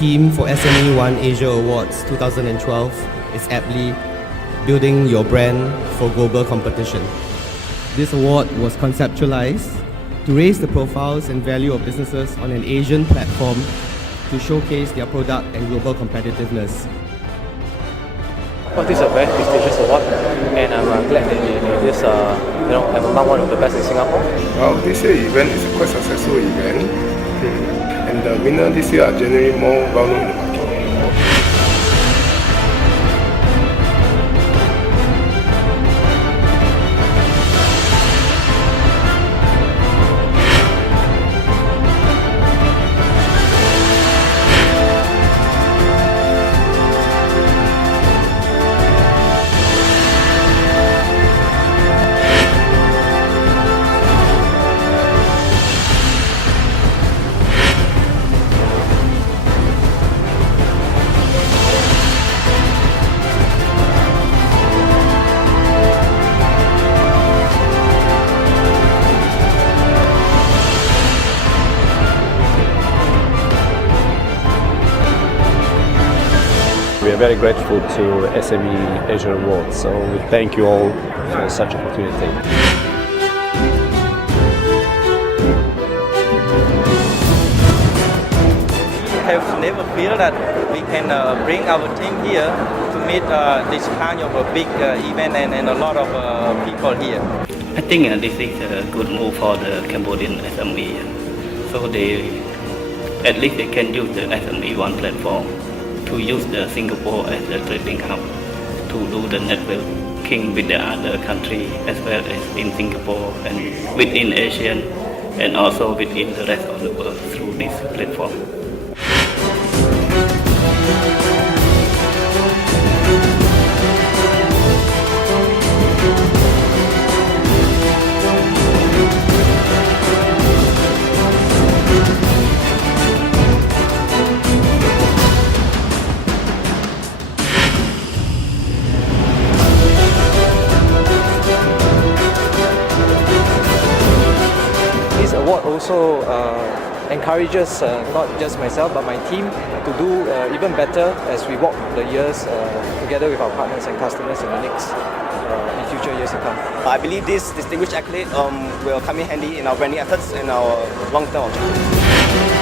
theme for SME One Asia Awards 2012 is aptly Building Your Brand for Global Competition. This award was conceptualized to raise the profiles and value of businesses on an Asian platform to showcase their product and global competitiveness. Well, this is a very prestigious award, and I'm glad that this, I'm among one of the best in Singapore. Well, this year event is a quite successful event, and the winner this year are generally more well-known in the market. We are very grateful to SME Asia Awards, so we thank you all for such opportunity. We have never feel that we can bring our team here to meet this kind of a big event and a lot of people here. I think this is a good move for the Cambodian SME. So at least they can use the SME One platform to use the Singapore as a trading hub to do the networking with the other countries as well as in Singapore and within Asia and also within the rest of the world through this platform. This award also encourages not just myself but my team to do even better as we walk the years together with our partners and customers in the next in future years to come. I believe this distinguished accolade will come in handy in our branding efforts and our long-term objectives.